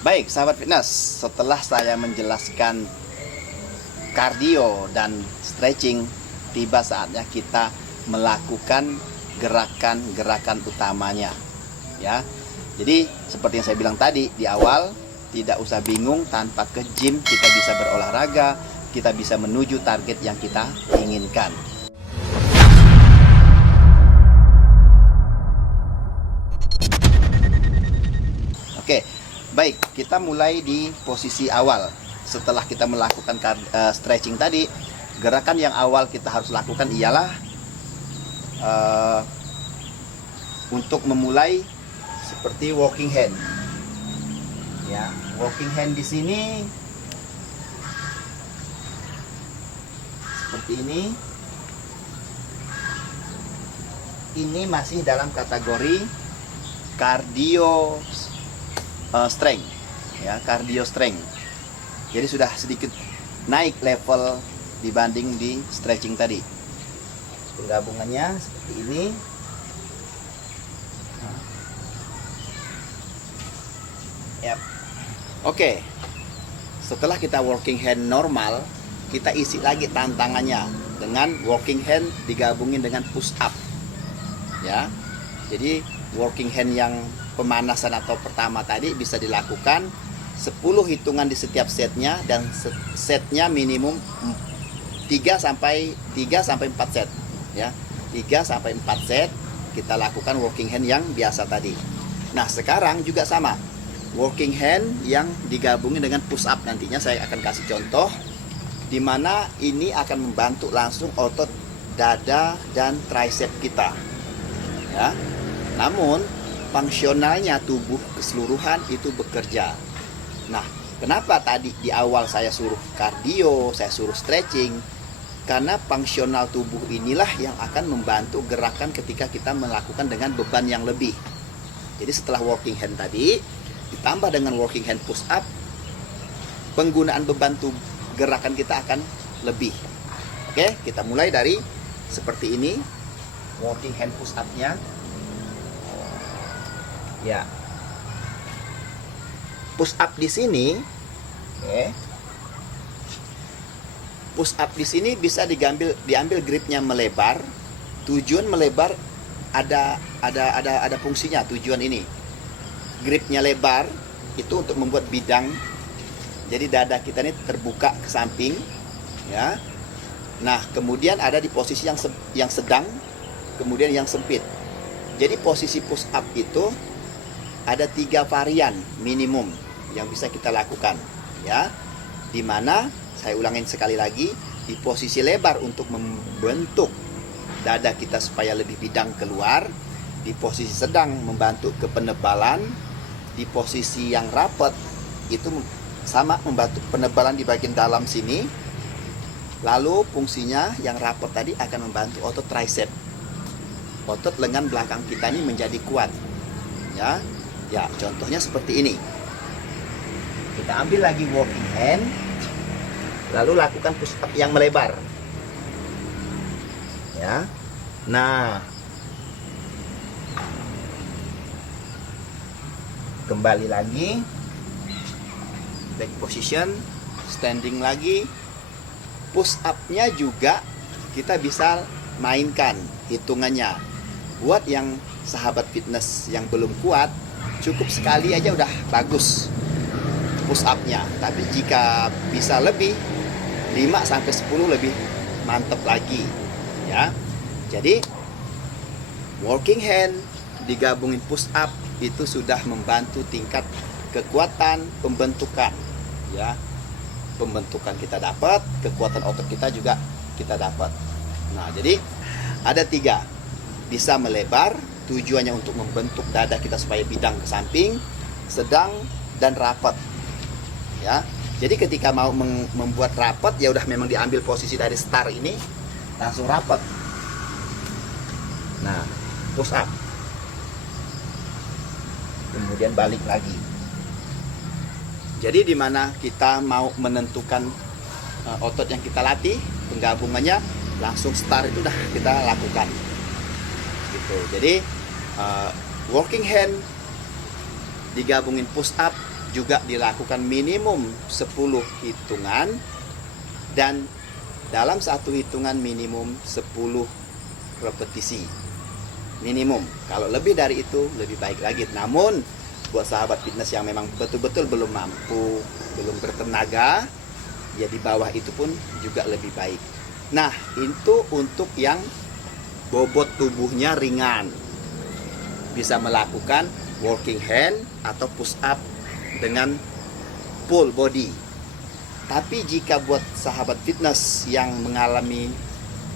Baik, sahabat fitness, setelah saya menjelaskan kardio dan stretching, tiba saatnya kita melakukan gerakan-gerakan utamanya. Ya, jadi seperti yang saya bilang tadi di awal, tidak usah bingung, tanpa ke gym kita bisa berolahraga, kita bisa menuju target yang kita inginkan. Oke, baik, kita mulai di posisi awal. Setelah kita melakukan stretching tadi, gerakan yang awal kita harus lakukan ialah untuk memulai seperti walking hand. Ya, walking hand di sini seperti ini. Ini masih dalam kategori cardio strength, ya, cardio strength. Jadi sudah sedikit naik level dibanding di stretching tadi. Penggabungannya seperti ini. Yap. Oke. Setelah kita walking hand normal, kita isi lagi tantangannya dengan walking hand digabungin dengan push up. Ya. Jadi walking hand yang pemanasan atau pertama tadi bisa dilakukan 10 hitungan di setiap setnya, dan setnya minimum 3 sampai 4 set, ya. 3 sampai 4 set kita lakukan walking hand yang biasa tadi. Nah, sekarang juga sama. Walking hand yang digabungin dengan push up, nantinya saya akan kasih contoh di mana ini akan membantu langsung otot dada dan tricep kita. Ya. Namun fungsionalnya tubuh keseluruhan itu bekerja. Nah, kenapa tadi di awal saya suruh kardio, saya suruh stretching? Karena fungsional tubuh inilah yang akan membantu gerakan ketika kita melakukan dengan beban yang lebih. Jadi setelah walking hand tadi, ditambah dengan walking hand push up, penggunaan beban tubuh gerakan kita akan lebih. Oke, kita mulai dari seperti ini. Walking hand push up-nya. Ya. Push up di sini, oke. Push up di sini bisa diambil gripnya melebar. Tujuan melebar ada fungsinya, tujuan ini. Gripnya lebar itu untuk membuat bidang. Jadi dada kita ini terbuka ke samping, ya. Nah, kemudian ada di posisi yang sedang, kemudian yang sempit. Jadi posisi push up itu ada 3 varian minimum yang bisa kita lakukan, ya. Dimana saya ulangin sekali lagi, di posisi lebar untuk membentuk dada kita supaya lebih bidang keluar, di posisi sedang membantu ke penebalan, di posisi yang rapat itu sama membantu penebalan di bagian dalam sini. Lalu fungsinya yang rapat tadi akan membantu otot tricep. Otot lengan belakang kita ini menjadi kuat. Ya. Ya, contohnya seperti ini. Kita ambil lagi walking hand, lalu lakukan push up yang melebar. Ya. Nah, kembali lagi, back position, standing lagi. Push up-nya juga kita bisa mainkan hitungannya. Buat yang sahabat fitness yang belum kuat, cukup sekali aja udah bagus push up-nya. Tapi jika bisa lebih, 5 sampai 10 lebih mantep lagi, ya. Jadi walking hand digabungin push up itu sudah membantu tingkat kekuatan pembentukan, ya. Pembentukan kita dapat, kekuatan otot kita juga kita dapat. Nah, jadi ada 3. Bisa melebar, tujuannya untuk membentuk dada kita supaya bidang ke samping, sedang, dan rapat. Ya. Jadi ketika mau membuat rapat, ya udah memang diambil posisi dari start ini langsung rapat. Nah, push up. Kemudian balik lagi. Jadi di mana kita mau menentukan otot yang kita latih, penggabungannya langsung start itu udah kita lakukan. Gitu. Jadi walking hand digabungin push up juga dilakukan minimum 10 hitungan, dan dalam satu hitungan minimum 10 repetisi minimum. Kalau lebih dari itu lebih baik lagi. Namun buat sahabat fitness yang memang betul-betul belum mampu, belum bertenaga, ya di bawah itu pun juga lebih baik. Nah, itu untuk yang bobot tubuhnya ringan, bisa melakukan working hand atau push up dengan full body. Tapi jika buat sahabat fitness yang mengalami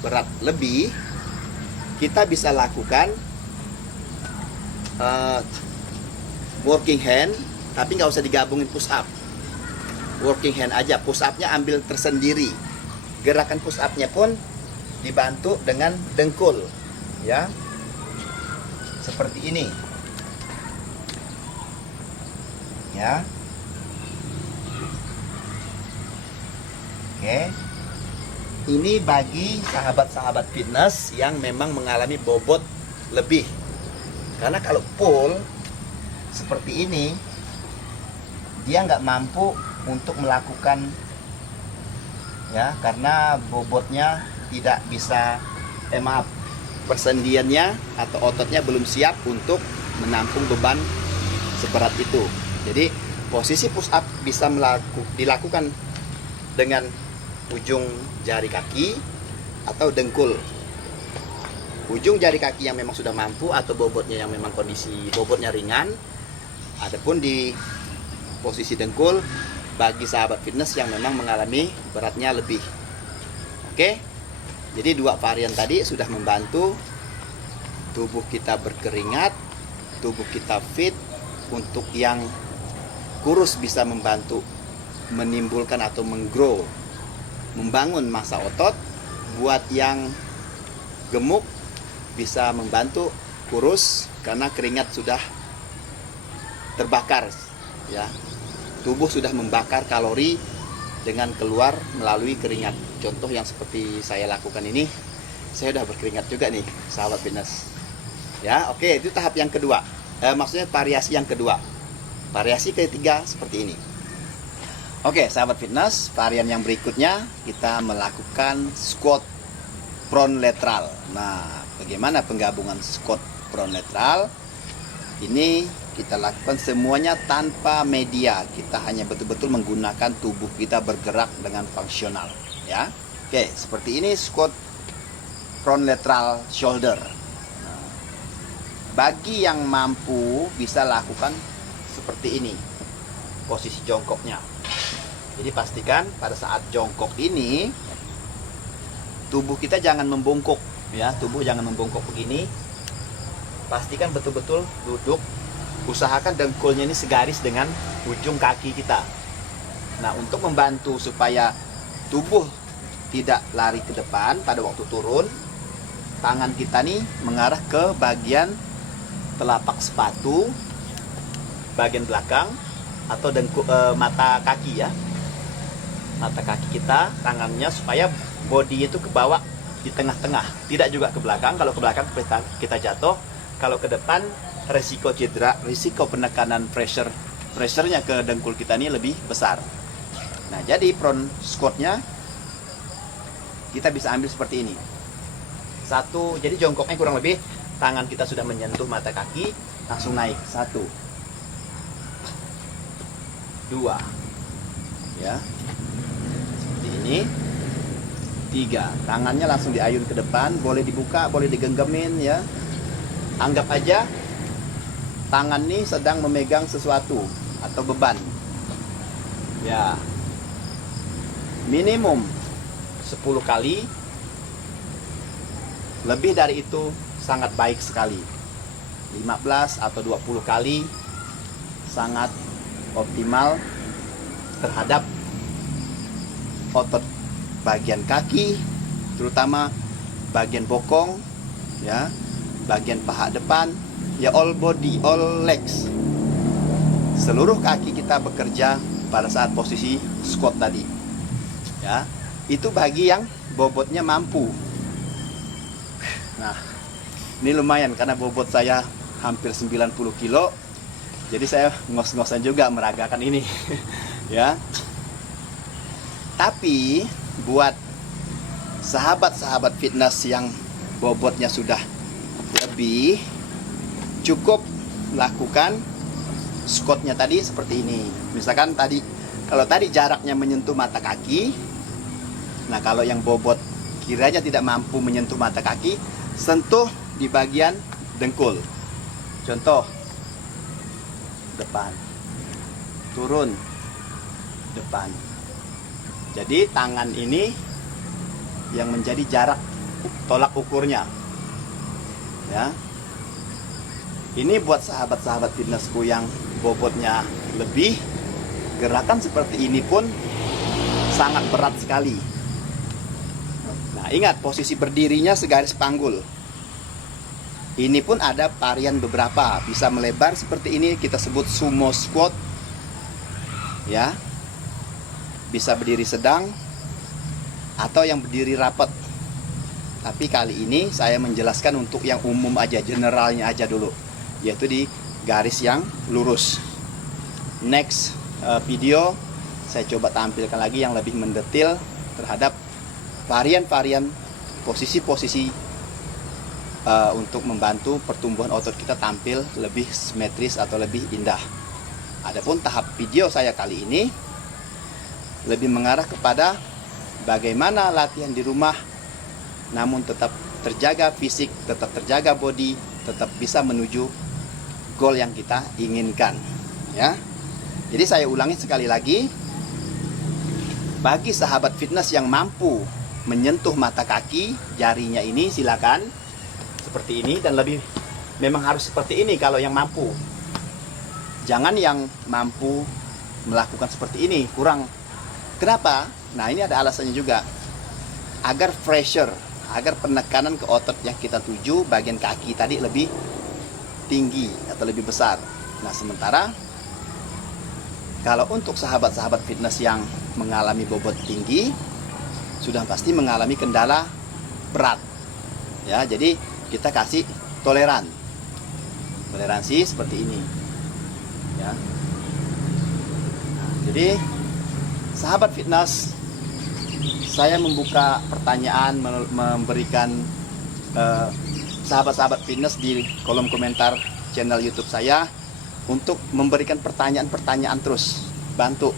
berat lebih, kita bisa lakukan working hand, tapi nggak usah digabungin push up. Working hand aja, push upnya ambil tersendiri. Gerakan push upnya pun dibantu dengan dengkul, ya, seperti ini, ya. Oke, ini bagi sahabat-sahabat fitness yang memang mengalami bobot lebih. Karena kalau full seperti ini, dia nggak mampu untuk melakukan, ya, karena bobotnya tidak bisa, persendiannya atau ototnya belum siap untuk menampung beban seberat itu. Jadi posisi push up bisa dilakukan dengan ujung jari kaki atau dengkul. Ujung jari kaki yang memang sudah mampu atau bobotnya yang memang kondisi bobotnya ringan. Adapun di posisi dengkul bagi sahabat fitness yang memang mengalami beratnya lebih. Oke, jadi dua varian tadi sudah membantu tubuh kita berkeringat, tubuh kita fit. Untuk yang kurus bisa membantu menimbulkan atau menggrow, membangun massa otot. Buat yang gemuk bisa membantu kurus karena keringat sudah terbakar, ya. Tubuh sudah membakar kalori dengan keluar melalui keringat. Contoh yang seperti saya lakukan ini, saya udah berkeringat juga nih, sahabat fitness. Ya, oke, itu tahap yang kedua. Maksudnya variasi yang kedua. Variasi ketiga seperti ini. Oke, sahabat fitness, varian yang berikutnya kita melakukan squat prone lateral. Nah, bagaimana penggabungan squat prone lateral? Ini kita lakukan semuanya tanpa media. Kita hanya betul-betul menggunakan tubuh kita bergerak dengan fungsional, ya. Oke, seperti ini squat prone lateral shoulder. Nah, bagi yang mampu bisa lakukan seperti ini posisi jongkoknya. Jadi pastikan pada saat jongkok ini tubuh kita jangan membungkuk, ya. Tubuh jangan membungkuk begini. Pastikan betul-betul duduk. Usahakan dengkulnya ini segaris dengan ujung kaki kita. Nah, untuk membantu supaya tubuh tidak lari ke depan pada waktu turun, tangan kita nih mengarah ke bagian telapak sepatu, bagian belakang atau mata kaki, ya. Mata kaki kita, tangannya supaya body itu ke bawah di tengah-tengah, tidak juga ke belakang. Kalau ke belakang kita jatuh, kalau ke depan resiko cedera, risiko penekanan pressure-nya ke dengkul kita ini lebih besar. Nah, jadi prone squatnya kita bisa ambil seperti ini. Satu, jadi jongkoknya kurang lebih tangan kita sudah menyentuh mata kaki, langsung naik. 1, 2, ya. Ini 3, tangannya langsung diayun ke depan, boleh dibuka, boleh digenggamin, ya. Anggap aja tangan nih sedang memegang sesuatu atau beban, ya. Minimum 10 kali, lebih dari itu sangat baik sekali. 15 atau 20 kali sangat optimal terhadap otot bagian kaki, terutama bagian bokong, ya, bagian paha depan, ya, all body, all legs. Seluruh kaki kita bekerja pada saat posisi squat tadi, ya. Itu bagi yang bobotnya mampu. Nah, ini lumayan karena bobot saya hampir 90 kilo. Jadi saya ngos-ngosan juga meragakan ini. Ya. Tapi buat sahabat-sahabat fitness yang bobotnya sudah lebih, cukup lakukan squatnya tadi seperti ini. Misalkan tadi, kalau tadi jaraknya menyentuh mata kaki, nah kalau yang bobot kiranya tidak mampu menyentuh mata kaki, sentuh di bagian dengkul. Contoh, depan, turun, depan. Jadi tangan ini yang menjadi jarak tolak ukurnya. Ya. Ini buat sahabat-sahabat fitnessku yang bobotnya lebih, gerakan seperti ini pun sangat berat sekali. Nah, ingat posisi berdirinya segaris panggul. Ini pun ada varian beberapa, bisa melebar seperti ini, kita sebut sumo squat. Ya. Bisa berdiri sedang atau yang berdiri rapat. Tapi kali ini saya menjelaskan untuk yang umum aja, generalnya aja dulu, yaitu di garis yang lurus. Next video saya coba tampilkan lagi yang lebih mendetail terhadap varian-varian posisi-posisi untuk membantu pertumbuhan otot kita tampil lebih simetris atau lebih indah. Adapun tahap video saya kali ini lebih mengarah kepada bagaimana latihan di rumah namun tetap terjaga fisik, tetap terjaga body, tetap bisa menuju goal yang kita inginkan, ya. Jadi saya ulangi sekali lagi, bagi sahabat fitness yang mampu menyentuh mata kaki, jarinya ini silakan seperti ini, dan lebih memang harus seperti ini kalau yang mampu. Jangan yang mampu melakukan seperti ini, kurang. Kenapa? Nah, ini ada alasannya juga. Agar pressure, agar penekanan ke otot yang kita tuju bagian kaki tadi lebih tinggi atau lebih besar. Nah, sementara kalau untuk sahabat-sahabat fitness yang mengalami bobot tinggi, sudah pasti mengalami kendala berat. Ya, jadi kita kasih toleransi seperti ini. Ya. Nah, jadi sahabat fitness, saya membuka pertanyaan, memberikan sahabat-sahabat fitness di kolom komentar channel YouTube saya untuk memberikan pertanyaan-pertanyaan terus. Bantu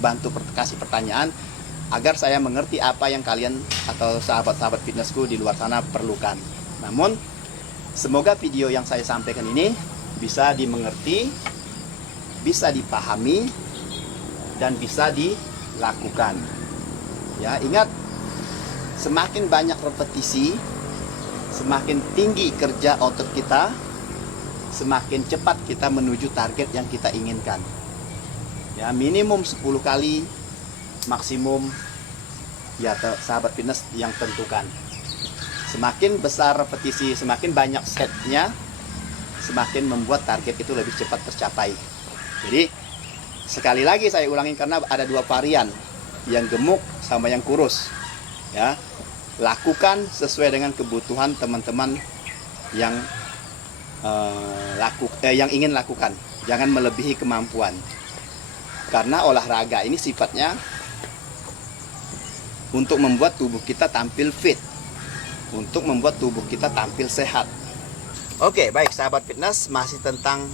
kasih pertanyaan agar saya mengerti apa yang kalian atau sahabat-sahabat fitnessku di luar sana perlukan. Namun, semoga video yang saya sampaikan ini bisa dimengerti, bisa dipahami, dan bisa dilakukan. Ya, ingat, semakin banyak repetisi, semakin tinggi kerja otot kita, semakin cepat kita menuju target yang kita inginkan. Ya, minimum 10 kali, maksimum ya sahabat fitness yang tentukan. Semakin besar repetisi, semakin banyak setnya, semakin membuat target itu lebih cepat tercapai. Jadi sekali lagi saya ulangi karena ada dua varian, yang gemuk sama yang kurus. Ya, lakukan sesuai dengan kebutuhan teman-teman yang yang ingin lakukan. Jangan melebihi kemampuan. Karena olahraga ini sifatnya untuk membuat tubuh kita tampil fit, untuk membuat tubuh kita tampil sehat. Oke, baik sahabat fitness, masih tentang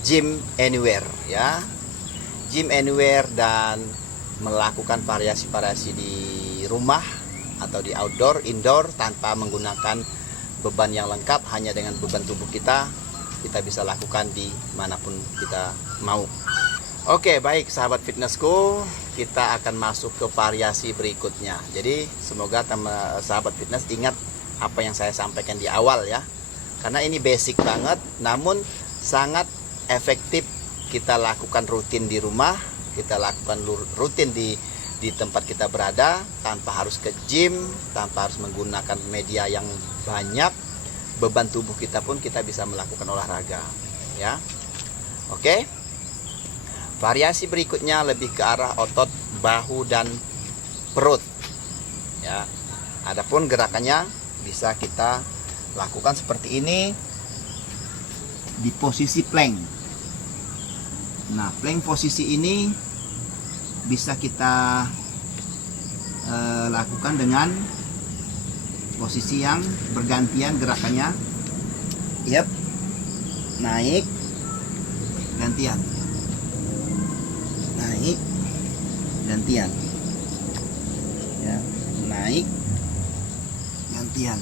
gym anywhere, ya. Gym anywhere dan melakukan variasi-variasi di rumah atau di outdoor, indoor, tanpa menggunakan beban yang lengkap, hanya dengan beban tubuh kita bisa lakukan di manapun kita mau. Oke, baik sahabat fitnessku, kita akan masuk ke variasi berikutnya. Jadi semoga sahabat fitness ingat apa yang saya sampaikan di awal, ya. Karena ini basic banget, namun sangat efektif kita lakukan rutin di rumah, kita lakukan rutin di tempat kita berada, tanpa harus ke gym, tanpa harus menggunakan media yang banyak. Beban tubuh kita pun kita bisa melakukan olahraga, ya. Oke. Variasi berikutnya lebih ke arah otot bahu dan perut, ya. Adapun gerakannya bisa kita lakukan seperti ini di posisi plank. Nah, plank posisi ini bisa kita lakukan dengan posisi yang bergantian gerakannya. Yep. Naik, gantian, naik, gantian, ya, naik, gantian,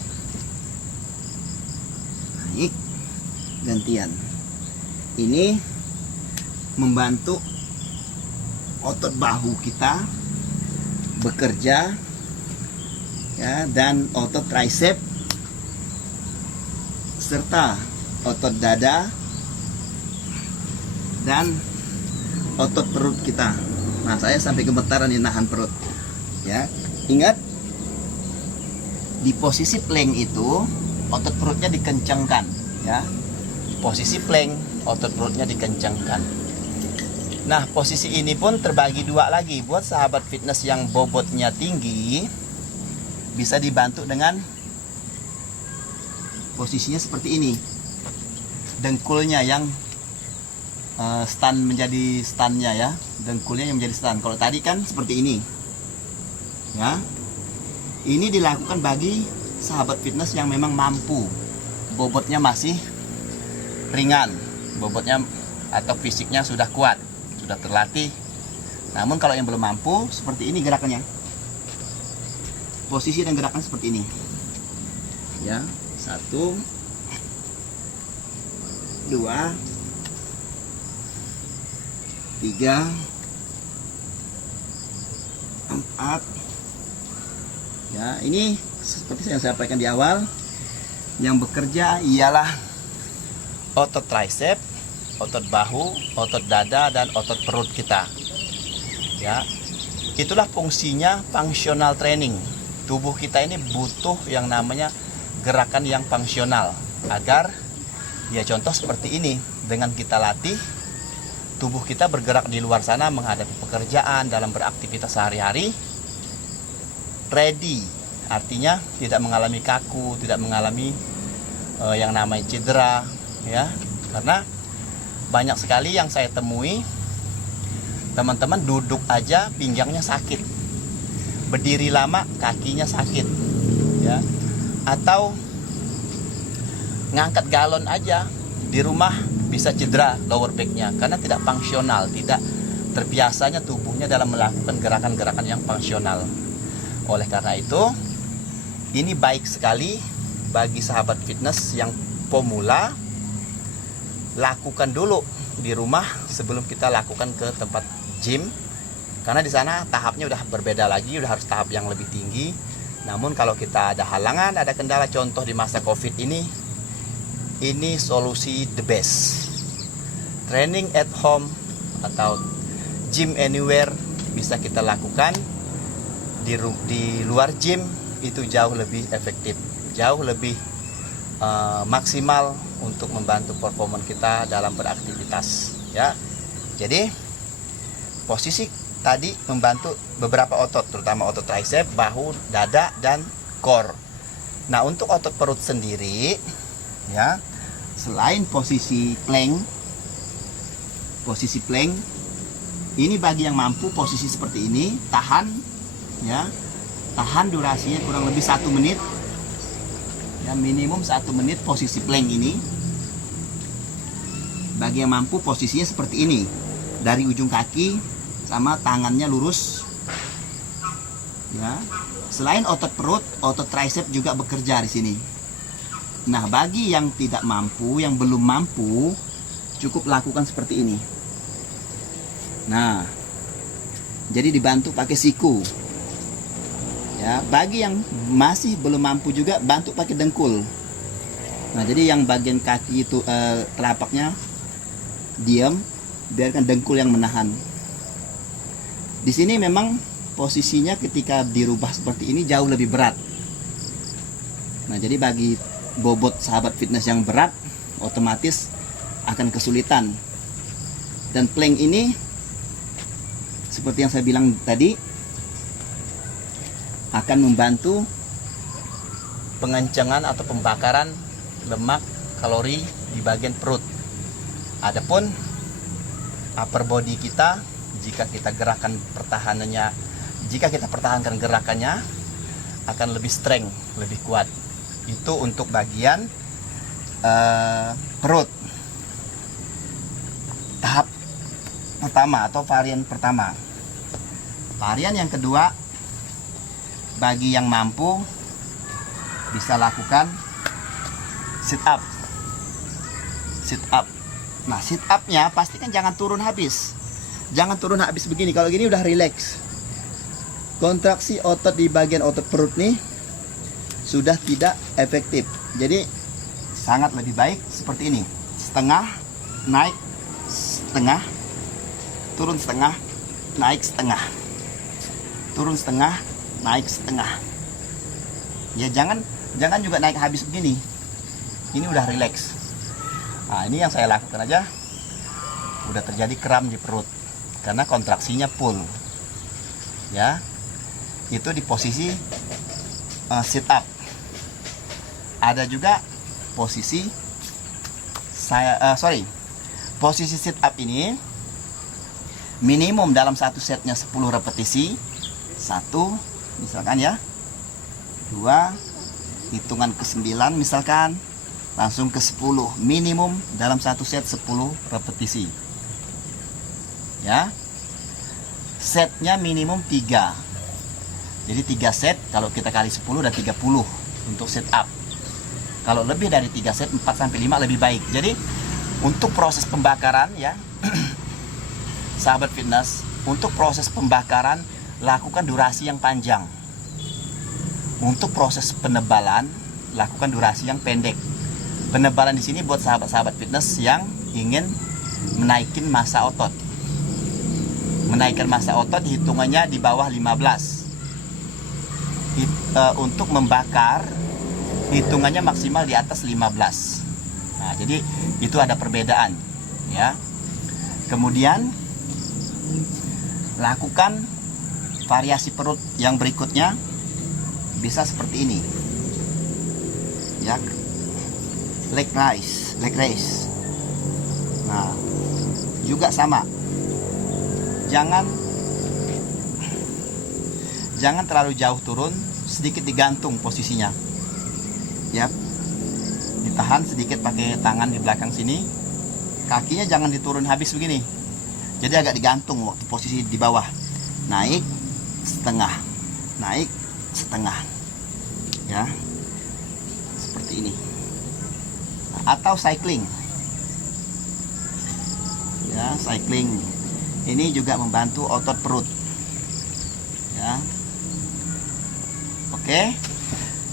naik, gantian. Ini membantu otot bahu kita bekerja, ya, dan otot tricep serta otot dada dan otot perut kita. Nah, saya sampai gemetaran nih nahan perut. Ya, ingat di posisi plank itu otot perutnya dikencangkan, ya. Posisi plank otot perutnya dikencangkan. Nah, posisi ini pun terbagi dua lagi. Buat sahabat fitness yang bobotnya tinggi, bisa dibantu dengan posisinya seperti ini. Dengkulnya yang stand menjadi standnya, ya. Dengkulnya yang menjadi stand. Kalau tadi kan seperti ini, ya. Ini dilakukan bagi sahabat fitness yang memang mampu, bobotnya masih ringan, bobotnya atau fisiknya sudah kuat, sudah terlatih. Namun kalau yang belum mampu, seperti ini gerakannya. Posisi dan gerakan seperti ini, ya. 1, 2, 3, 4. Ya, ini seperti yang saya sampaikan di awal, yang bekerja ialah otot tricep, otot bahu, otot dada, dan otot perut kita. Ya, itulah fungsinya functional training. Tubuh kita ini butuh yang namanya gerakan yang fungsional agar, ya, contoh seperti ini, dengan kita latih tubuh kita bergerak di luar sana menghadapi pekerjaan, dalam beraktivitas sehari-hari ready, artinya tidak mengalami kaku, tidak mengalami yang namanya cedera, ya. Karena banyak sekali yang saya temui teman-teman duduk aja pinggangnya sakit, berdiri lama kakinya sakit, ya. Atau ngangkat galon aja di rumah bisa cedera lower backnya karena tidak fungsional, tidak terbiasanya tubuhnya dalam melakukan gerakan-gerakan yang fungsional. Oleh karena itu, ini baik sekali bagi sahabat fitness yang pemula. Lakukan dulu di rumah sebelum kita lakukan ke tempat gym, karena di sana tahapnya udah berbeda lagi, udah harus tahap yang lebih tinggi. Namun kalau kita ada halangan, ada kendala, contoh di masa COVID ini solusi the best. Training at home atau gym anywhere bisa kita lakukan. Di luar gym itu jauh lebih efektif, jauh lebih maksimal untuk membantu performa kita dalam beraktivitas, ya. Jadi posisi tadi membantu beberapa otot, terutama otot tricep, bahu, dada, dan core. Nah, untuk otot perut sendiri, ya, selain posisi plank, ini bagi yang mampu posisi seperti ini, tahan, ya, tahan durasinya kurang lebih 1 menit, ya, minimum 1 menit posisi plank ini. Bagi yang mampu posisinya seperti ini, dari ujung kaki sama tangannya lurus, ya. Selain otot perut, otot tricep juga bekerja di sini. Nah, bagi yang tidak mampu, yang belum mampu, cukup lakukan seperti ini. Nah, jadi dibantu pakai siku. Ya, bagi yang masih belum mampu juga bantu pakai dengkul. Nah, jadi yang bagian kaki itu telapaknya diam, biarkan dengkul yang menahan. Di sini memang posisinya ketika dirubah seperti ini jauh lebih berat. Nah, jadi bagi bobot sahabat fitness yang berat, otomatis akan kesulitan. Dan plank ini seperti yang saya bilang tadi, akan membantu pengencengan atau pembakaran lemak kalori di bagian perut. Adapun upper body kita, jika kita gerakan pertahanannya, jika kita pertahankan gerakannya, akan lebih strength, lebih kuat. Itu untuk bagian perut. Tahap pertama atau varian pertama. Varian yang kedua, bagi yang mampu bisa lakukan sit up. Sit up. Nah, sit up-nya pastikan jangan turun habis. Jangan turun habis begini. Kalau gini udah relax. Kontraksi otot di bagian otot perut nih sudah tidak efektif. Jadi sangat lebih baik seperti ini. Setengah, naik setengah, turun setengah, naik setengah. Turun setengah, naik setengah. Ya jangan juga naik habis begini. Ini udah relax. Nah, ini yang saya lakukan aja. Udah terjadi kram di perut karena kontraksinya full. Ya. Itu di posisi sit up. Ada juga posisi posisi sit up ini minimum dalam satu setnya 10 repetisi. 1 misalkan ya. 2, hitungan ke 9 misalkan, langsung ke 10. Minimum dalam satu set 10 repetisi. Ya. Setnya minimum 3. Jadi 3 set, kalau kita kali 10 udah 30 untuk sit up. Kalau lebih dari 3 set, 4 sampai 5 lebih baik. Jadi untuk proses pembakaran ya, sahabat fitness, untuk proses pembakaran lakukan durasi yang panjang. Untuk proses penebalan lakukan durasi yang pendek. Penebalan di sini buat sahabat-sahabat fitness yang ingin menaikin massa otot. Menaikkan massa otot hitungannya di bawah 15. Untuk membakar hitungannya maksimal di atas 15. Nah, jadi itu ada perbedaan ya. Kemudian lakukan variasi perut yang berikutnya, bisa seperti ini ya, leg raise. Nah, juga sama, jangan terlalu jauh turun, sedikit digantung posisinya ya, ditahan sedikit pakai tangan di belakang sini, kakinya jangan diturun habis begini, jadi agak digantung waktu posisi di bawah. Naik setengah, naik setengah ya, seperti ini. Atau cycling ya, cycling ini juga membantu otot perut ya. Oke,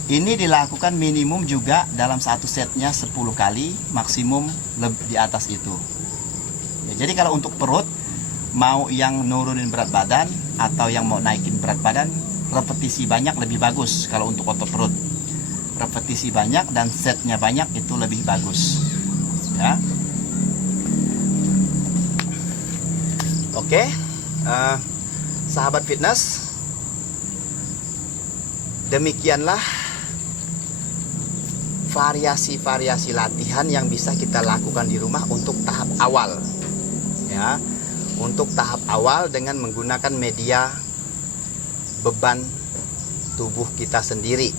ini dilakukan minimum juga dalam satu setnya 10 kali, maksimum lebih di atas itu ya. Jadi kalau untuk perut, mau yang nurunin berat badan atau yang mau naikin berat badan, repetisi banyak lebih bagus. Kalau untuk otot perut, repetisi banyak dan setnya banyak itu lebih bagus ya. Oke, sahabat fitness, demikianlah variasi-variasi latihan yang bisa kita lakukan di rumah untuk tahap awal ya. Untuk tahap awal dengan menggunakan media beban tubuh kita sendiri.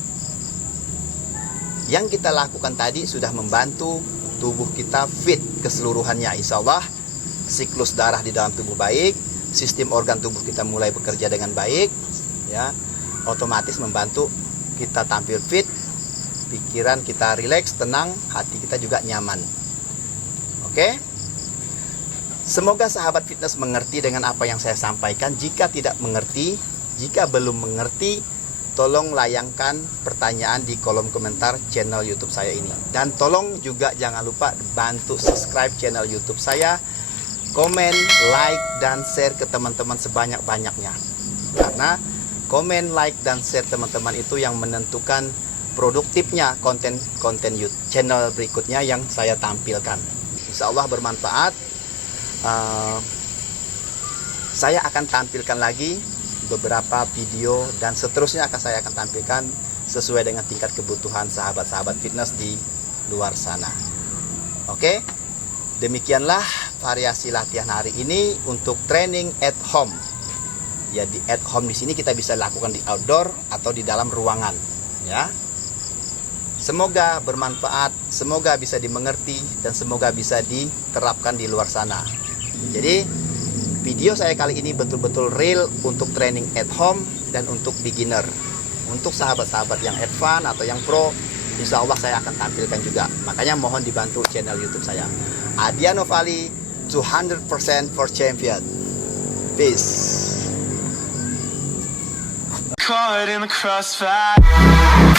Yang kita lakukan tadi sudah membantu tubuh kita fit keseluruhannya. Insya Allah siklus darah di dalam tubuh baik, sistem organ tubuh kita mulai bekerja dengan baik ya, otomatis membantu kita tampil fit, pikiran kita rileks, tenang, hati kita juga nyaman. Oke? Semoga sahabat fitness mengerti dengan apa yang saya sampaikan. Jika tidak mengerti, jika belum mengerti, tolong layangkan pertanyaan di kolom komentar channel YouTube saya ini. Dan tolong juga jangan lupa bantu subscribe channel YouTube saya, komen, like, dan share ke teman-teman sebanyak-banyaknya. Karena komen, like, dan share teman-teman itu yang menentukan produktifnya konten YouTube channel berikutnya yang saya tampilkan. Insya Allah bermanfaat. Saya akan tampilkan lagi beberapa video dan seterusnya saya akan tampilkan sesuai dengan tingkat kebutuhan sahabat-sahabat fitness di luar sana. Oke, demikianlah variasi latihan hari ini untuk training at home. Ya, di at home di sini kita bisa lakukan di outdoor atau di dalam ruangan, ya. Semoga bermanfaat, semoga bisa dimengerti, dan semoga bisa diterapkan di luar sana. Jadi, video saya kali ini betul-betul real untuk training at home dan untuk beginner. Untuk sahabat-sahabat yang advance atau yang pro, insya Allah saya akan tampilkan juga. Makanya mohon dibantu channel YouTube saya. Adya Novali, 200% for champion. Peace. Caught in the crossfire.